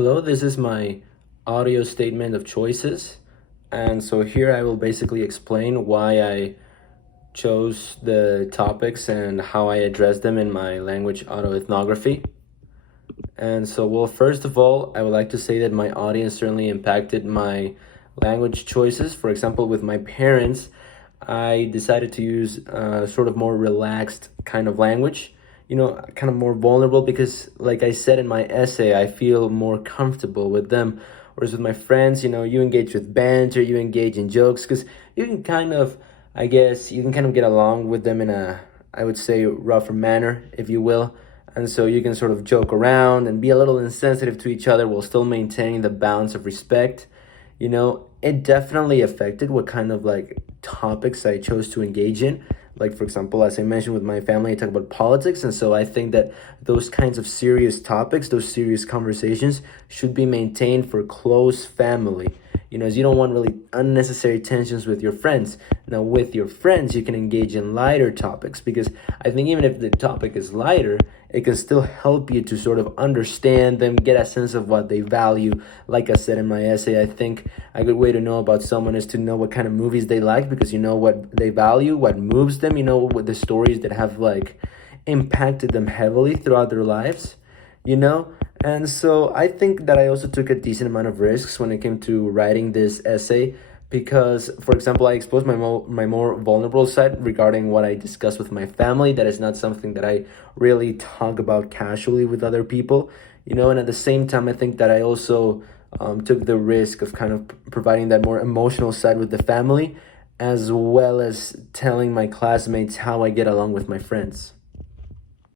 Hello, this is my audio statement of choices. And so here I will basically explain why I chose the topics and how I address them in my language autoethnography. And so, well, first of all, I would like to say that my audience certainly impacted my language choices. For example, with my parents, I decided to use sort of more relaxed kind of language, kind of more vulnerable because, like I said in my essay, I feel more comfortable with them. Whereas with my friends, you engage with banter, you engage in jokes because you can kind of, I guess, you can kind of get along with them in a, I would say, rougher manner, if you will. And so you can sort of joke around and be a little insensitive to each other while still maintaining the balance of respect. It definitely affected what kind of like topics I chose to engage in. Like, for example, as I mentioned with my family, I talk about politics. And so I think that those kinds of serious topics, those serious conversations should be maintained for close family. As you don't want really unnecessary tensions with your friends. Now, with your friends, you can engage in lighter topics because I think even if the topic is lighter, it can still help you to sort of understand them, get a sense of what they value. Like I said in my essay, I think a good way to know about someone is to know what kind of movies they like because you know what they value, what moves them, what the stories that have like impacted them heavily throughout their lives, you know? And so I think that I also took a decent amount of risks when it came to writing this essay because, for example, I exposed my more vulnerable side regarding what I discuss with my family. That is not something that I really talk about casually with other people, and at the same time, I think that I also took the risk of kind of providing that more emotional side with the family, as well as telling my classmates how I get along with my friends.